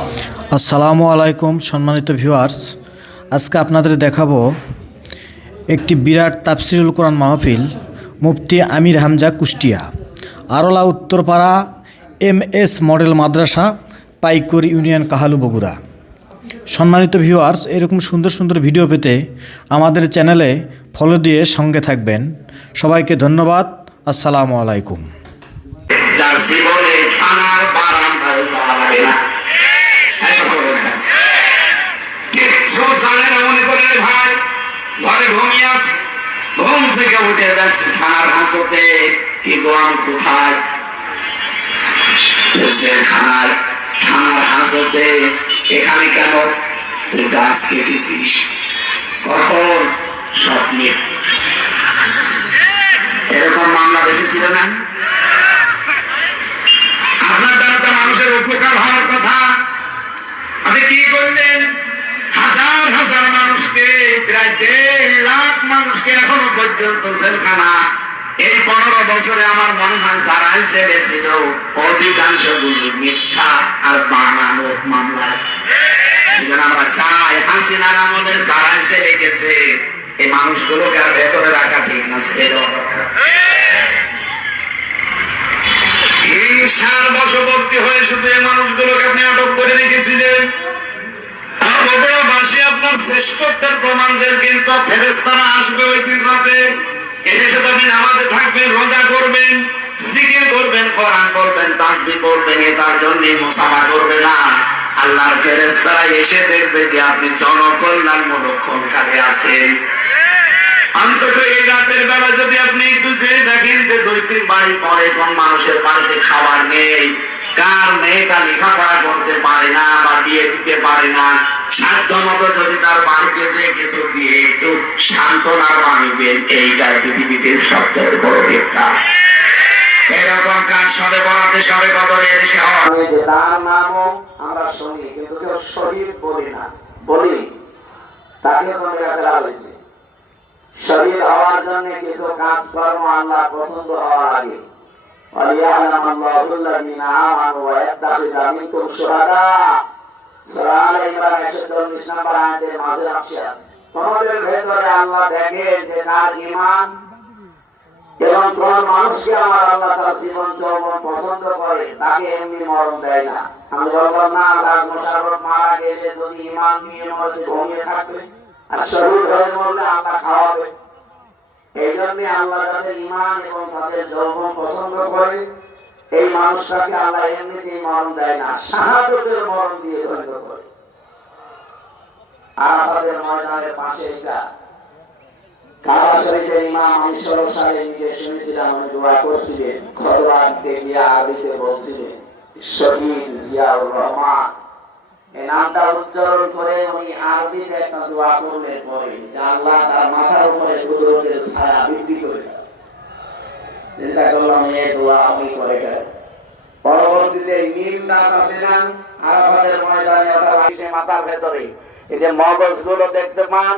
আসসালামু আলাইকুম সম্মানিত ভিউয়ার্স, আজকে আপনাদের দেখাবো একটি বিরাট তাফসিরুল কোরআন মাহফিল মুফতি Amir Hamza Kushtia, Arla Uttarpara MS model madrasa, Paikar union, Kahalu, Bogura. সম্মানিত ভিউয়ার্স, এরকম সুন্দর সুন্দর ভিডিও পেতে আমাদের চ্যানেলে ফলো দিয়ে সঙ্গে থাকবেন। সবাইকে ধন্যবাদ। আসসালামু আলাইকুম। যার জীবনে খানার বারান্দায় যাওয়া লাগে না, কিচ্ছু জানে না, মনে করে ভাই ঘরে ঘুমিয়ে আছে, ঘুম থেকে উঠে দেখছে খানার হাসতে, কি গো আমি কোথায়? খানার হাসতে এখানে কেন? তুই গাছ কেটেছিস কখন? স্বপ্নে। এরকম বাংলাদেশে ছিল না? আপনার দ্বারা তো মানুষের উপকার হওয়ার কথা, আপনি কি করলেন? হাজার হাজার মানুষকে, প্রায় 1.5 লাখ মানুষকে এখনো পর্যন্ত জেলখানা। এই 15 বছরে আমার মনে হয় যারাই জেলে ছিল অধিকাংশ গুলি মিথ্যা আর বানানো মামলায়। আমরা চাই হাসিনার আমলে যারাই জেলে গেছে এই মানুষগুলোকে আর ভেতরে রাখা ঠিক না, ছেড়ে দেওয়া দরকার। হিংসার বশবর্তী হয়ে শুধু এই মানুষগুলোকে আপনি আটক করে রেখেছিলেন। বগুড়াবাসী আপনার শ্রেষ্ঠত্বের প্রমাণ দেন, কিন্তু ফেরেশতারা আসবে ওই দিন রাতে, এসে শুধু আপনি নামাজে থাকবেন, রোজা করবেন, জিকির করবেন, কোরআন পড়বেন, তাসবিহ পড়বেন, তার জন্য মুসাফা করবে না। আল্লাহর ফেরেশতারা এসে দেখবে যে আপনি জনকল্যাণমূলক কোন কাজে আছেন। অন্তত এই রাতের বেলা যদি আপনি একটু চেয়ে দেখেন যে 2-3 বাড়ি পরে কোন মানুষের বাড়িতে খাবার নেই, কার মেয়েটা লেখাপড়া করতে পারে না বা বিয়ে দিতে পারে না, সাধ্য মতো যদি তার বাড়িতে যে কিছু দিয়ে একটু সান্ত্বনার বাণী দেন, এইটাই পৃথিবীতে সবচেয়ে বড় কাজ। এরকম কাজ সবে বরাতে, সবে কদরে এদেশে হয়। তার নামও আমরা শুনি, কিন্তু কেউ শহীদ বলি না, বলি তাকে মনে রাখা হয়েছে। শহীদ হওয়ার জন্য কিছু কাজ কর্ম আল্লাহ পছন্দ হওয়ার আগে তোমাদের ভেতরে আল্লাহ দেখে যে কার ঈমান এবং কোন মানুষকে আমার আল্লাহ তার জীবন যৌবন পছন্দ করে, তাকে এমনি মরণ দেয় না। আমি বললাম না, রাজমশারফ মারা গেলে যদি ঈমান নিয়ে মরে ঘুমিয়ে থাকবে আর শহীদ হয়ে মরলে আল্লাহ খাওয়াবে। এই জন্য আল্লাহ যাদের ঈমান এবং তাদের যৌবন পছন্দ করে, এই মানুষটাকে আল্লাহ এমনিতেই মরণ দেয় না, শাহাদাতের মরণ দিয়ে ধন্য করে। আরাফাতের ময়দানের পাশে এটা কাবা শরীফে ইমাম আমি 16 সালে নিজে শুনেছিলাম, উনি দোয়া করছিলেন, খতবাত দিয়ে আরবিতে বলছিলেন শহীদ জিয়াউর রহমান। এই নামটা উচ্চারণ করে উনি আরবিতে একটা দোয়া করলেন, পরে যে আল্লাহ তার মাথার উপরে কুদরতের ছায়া বৃদ্ধি করে দেন। চিন্তা করলাম এই দোয়া আমি করে দেন। পরবর্তীতে নীল দাস আছে না আরাফাতের ময়দানে, অথবা মাথার ভেতরে এই যে মগজগুলো দেখতে পান,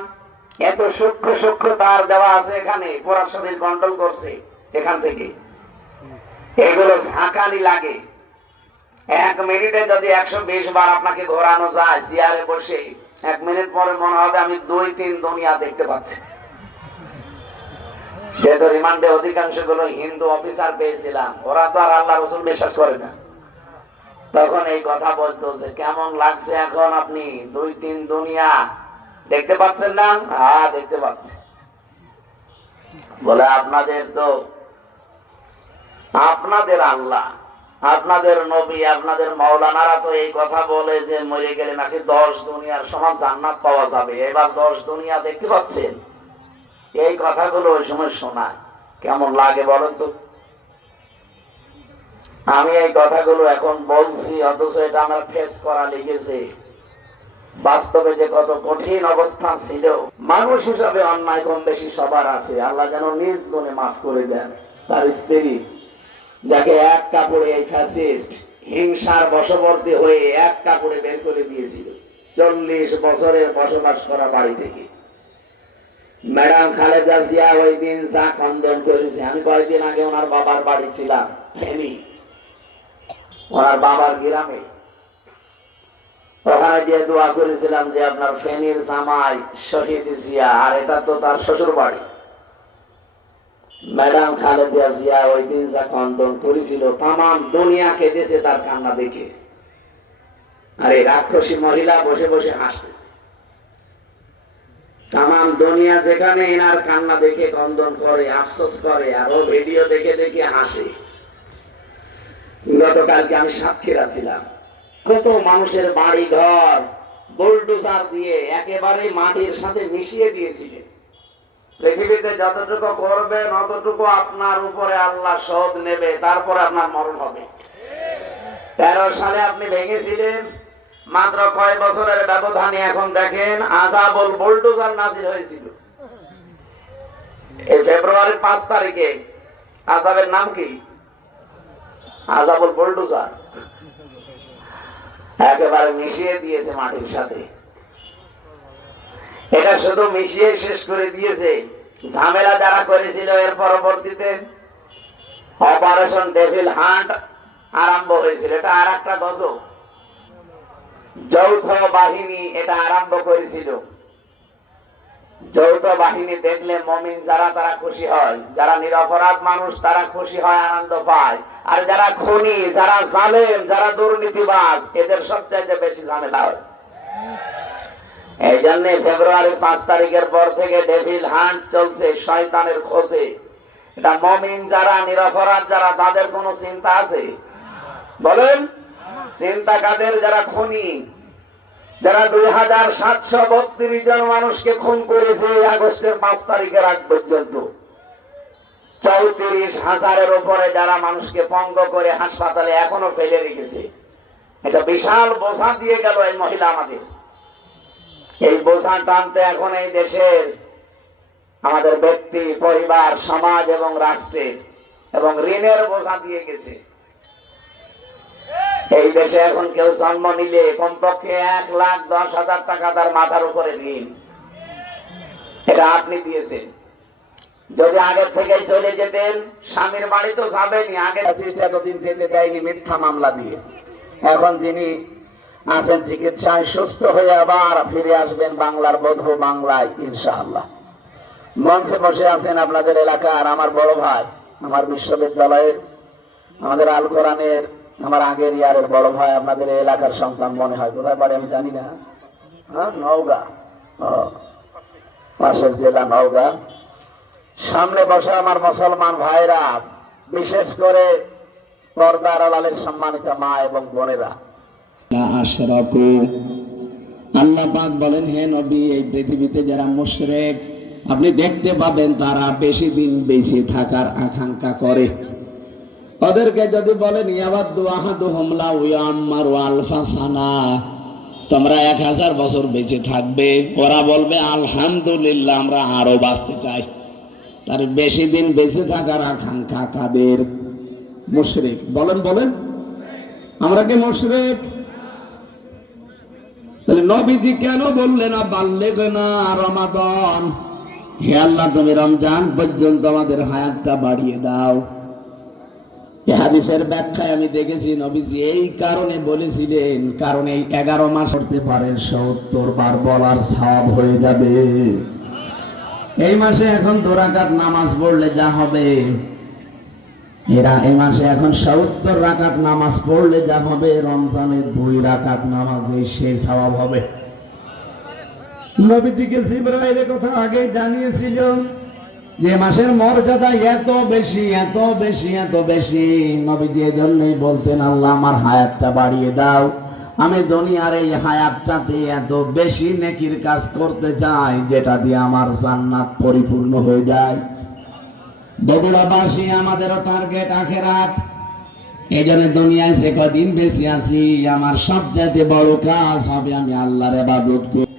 এত সূক্ষ্ম সূক্ষ্ম তার দেওয়া আছে, এখানে পুরা শরীর কন্ট্রোল করছে এখান থেকে। এগুলো ঝাঁকানি লাগে। 1 মিনিটে যদি 120 বার আপনাকে ঘোরানো যায় চেয়ারে বসে, 1 মিনিট পরে মনে হবে আমি 2-3 দুনিয়া দেখতে পাচ্ছি। যেহেতু রিমান্ডে অধিকাংশ গুলো হিন্দু অফিসার পেয়েছিলাম, ওরা তো আর আল্লাহ রাসূল বিশ্বাস করে না, তখন এই কথা বলতো যে কেমন লাগছে এখন আপনি 2-3 দুনিয়া দেখতে পাচ্ছেন না? হ্যাঁ দেখতে পাচ্ছি। বলে আপনাদের তো, আপনাদের আল্লাহ, আপনাদের নবী, আপনাদের মাওলানারা তো এই কথা বলে যে মরে গেলে নাকি 10 দুনিয়ার সমান জান্নাত পাওয়া যাবে। এবার 10 দুনিয়া দেখতে পাচ্ছেন। এই কথাগুলো ওই সময় শোনায়, কেমন লাগে বলেন তো? আমি এই কথাগুলো এখন বলছি, অথচ এটা আমার ফেস করা লিখেছে। বাস্তবে যে কত কঠিন অবস্থা ছিল, মানুষ হিসাবে অন্যায় কম বেশি সবার আছে, আল্লাহ যেন নিজ গুণে মাফ করে দেন। তার স্ত্রী যাকে এক কাপড়ে এই ফ্যাসিস্ট হিংসার বশবর্তী হয়ে এক কাপড়ে বের করে দিয়েছিল 40 বছরের বসবাস করা বাড়ি থেকে, ম্যাডাম খালেদা জিয়া ওই দিন যা কন্দন করেছে। আমি কয়েকদিন আগে ওনার বাবার বাড়ি ছিলাম, ওনার বাবার গ্রামে। থানায় গিয়ে দোয়া করেছিলাম যে আপনার ফেনীর জামাই শহীদ জিয়া, আর এটা তো তার শ্বশুর বাড়ি। ম্যাডাম খালেদা জিয়া ওই দিন যা কন্দন করেছিল, তামাম দুনিয়া কেঁদেছে তার কান্না দেখে। আর এই রাক্ষসী মহিলা বসে বসে হাসতেছে। তামাম দুনিয়া যেখানে এনার কান্না দেখে কন্দন করে, আফসোস করে, আর ও ভিডিও দেখে দেখে হাসে। গতকালকে আমি সাক্ষীরা ছিলাম, কত মানুষের বাড়ি ঘর বুলডোজার দিয়ে একেবারে মাটির সাথে মিশিয়ে দিয়েছিলেন। পৃথিবীতে যতটুকু করবেন অতটুকু আপনার উপরে আল্লাহ শোধ নেবে, তারপরে আপনার মরণ হবে। 13 সালে আপনি ভেঙেছিলেন, মাত্র কয় বছরের ব্যবধানে এখন দেখেন আযাবুল বুলডোজার নাজিল হয়েছিল। এই ফেব্রুয়ারির 5 তারিখে আযাবের নাম কি? আযাবুল বুলডোজার। একেবারে মিশিয়ে দিয়েছে মাটির সাথে। এটা শুধু মিশিয়ে শেষ করে দিয়েছে, ঝামেলা যারা করেছিল এর পরবর্তীতে অপারেশন ডেভিল হান্ট আরম্ভ হয়েছিল। এটা আর একটা গজব। যৌথ বাহিনী এটা আরম্ভ করেছিল। যৌথ বাহিনী দেখলে মুমিন যারা তারা খুশি হয়, যারা নিরপরাধ মানুষ তারা খুশি হয়, আনন্দ পায়। আর যারা খুনি, যারা জালেম, যারা দুর্নীতিবাজ, এদের সবচাইতে বেশি ঝামেলা হয়। এই জন্য ফেব্রুয়ারি 5 তারিখের পর থেকে ডেভিল হান্ট চলছে, শয়তানের খোঁজে। এটা মুমিন যারা, নিরপরাধ যারা, তাদের কোনো চিন্তা আছে? বলেন, চিন্তা কাদের? যারা খুনি, যারা 2732 জন মানুষকে খুন করেছে আগস্টের 5 তারিখের আগ পর্যন্ত। 34,000-এর উপরে যারা মানুষকে পঙ্গ করে হাসপাতালে এখনো ফেলে রেখেছে। এটা বিশাল বোঝা দিয়ে গেল এই মহিলা আমাদের। এই বোঝা টানতে এখন এই দেশের আমাদের ব্যক্তি, পরিবার, সমাজ এবং রাষ্ট্রের এবং ঋণের বোঝা দিয়ে গেছে। এই দেশে এখন কেউ জন্ম নিলে কমপক্ষে 1,10,000 টাকা তার মাথার উপরে ঋণ। এটা আপনি দিয়েছেন। যদি আগের থেকে চলে যেতেন, স্বামীর বাড়ি তো যাবেনি, আগে এতদিন যেতে দেয়নি মিথ্যা মামলা দিয়ে। এখন যিনি আছেন চিকিৎসায়, সুস্থ হয়ে আবার ফিরে আসবেন বাংলার বধূ বাংলায় ইনশাআল্লাহ। মঞ্চে বসে আছেন আপনাদের এলাকার আমার বড় ভাই, আমার বিশ্ববিদ্যালয়ের, আমাদের আল কোরআনের, আমার আগের ইয়ারের বড় ভাই, আপনাদের এলাকার সন্তান মনে হয়। কোথায় বাড়ি আমি জানি না, নওগাঁ, পাশের জেলা নওগাঁ। সামনে বসে আমার মুসলমান ভাইরা, বিশেষ করে পর্দার আড়ালের সম্মানিত মা এবং বোনেরা। আল্লাহ পাক বলেন, হে নবী, এই পৃথিবীতে যারা মুশরিক আপনি দেখতে পাবেন তারা বেশি দিন বেঁচে থাকার আকাঙ্ক্ষা করে। ওদেরকে যদি বলেন ইয়াবাদু আহাদুহুম লাউ ইয়াম্মারু আলফা সানা, তোমরা 1000 বছর বেঁচে থাকবে, ওরা বলবে আলহামদুলিল্লাহ, আমরা আরো বাঁচতে চাই। তার বেশি দিন বেঁচে থাকার আকাঙ্ক্ষা কাদের? মুশরিক। বলেন বলেন, আমরা কি মুশরিক? তাহলে নবীজি কেন বললেন বাল্লিগনা রমাদান? হে আল্লাহ, তুমি রমজান পর্যন্ত আমাদের হায়াতটা বাড়িয়ে দাও। এই হাদিসের ব্যাখ্যায় আমি দেখেছি নবীজি এই কারণে বলেছিলেন, কারণ এই 11 মাস করতে পারেন 70 বার বলার সওয়াব হয়ে যাবে। এই মাসে এখন 2 রাকাত নামাজ পড়লে যা হবে, এরা এই মাসে এখন 70 রাকাত নামাজ পড়লে যা হবে, রমজানের 2 রাকাত নামাজে সেই সওয়াব হবে। নবীজিকে জিবরাইল কথা আগে জানিয়েছিল যে মাসের মর্যাদা এত বেশি, এত বেশি, এত বেশি। নবীজি এজন্যই বলতেন, আল্লাহ আমার হায়াতটা বাড়িয়ে দাও, আমি দুনিয়ার এই হায়াতটাতে এত বেশি নেকির কাজ করতে চাই যেটা দিয়ে আমার জান্নাত পরিপূর্ণ হয়ে যায়। বগুড়াবাসী, আমাদেরও টার্গেট আখিরাত। এই জন্য দুনিয়ায় যে কদিন বেশি আছি, আমার সবচাইতে বড় কাজ হবে আমি আল্লাহর ইবাদত করব।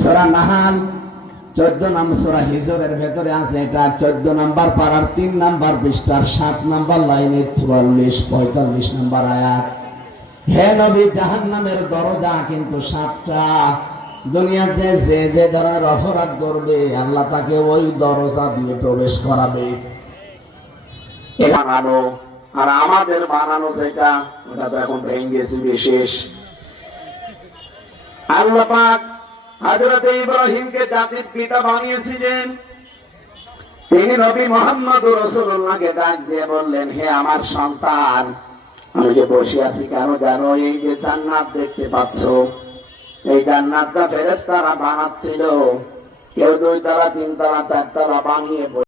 সূরা নাহাল 14 নম্বর সূরা হিজরের ভেতরে আছে, এটা 14 নম্বর পারার 3 নম্বর পৃষ্ঠার 7 নম্বর লাইনে 44-45 নম্বর আয়াত। হে নবী, জাহান্নামের দরজা কিন্তু 7টা। দুনিয়াতে যে যে ধরনের অপরাধ করবে আল্লাহ তাকে ওই দরজা দিয়ে প্রবেশ করাবে। এটা বানানো, আর আমাদের বানানো যেটা, ওটা তো এখন ভেঙে গেছে বিশেষ। আল্লাহ পাক হযরত ইব্রাহিমকে জাতির পিতা বানিয়েছিলেন। তিনি নবী মুহাম্মদুর রাসূলুল্লাহকে ডাক দিয়ে বললেন, হে আমার সন্তান, আমি যে বসে আছি কেন জানো? এই যে জান্নাত দেখতে পাচ্ছ, এই জান্নাতটা ফেরেশতারা বানাচ্ছিল। কেউ 2 তলা 3 তলা 4 তলা বানিয়ে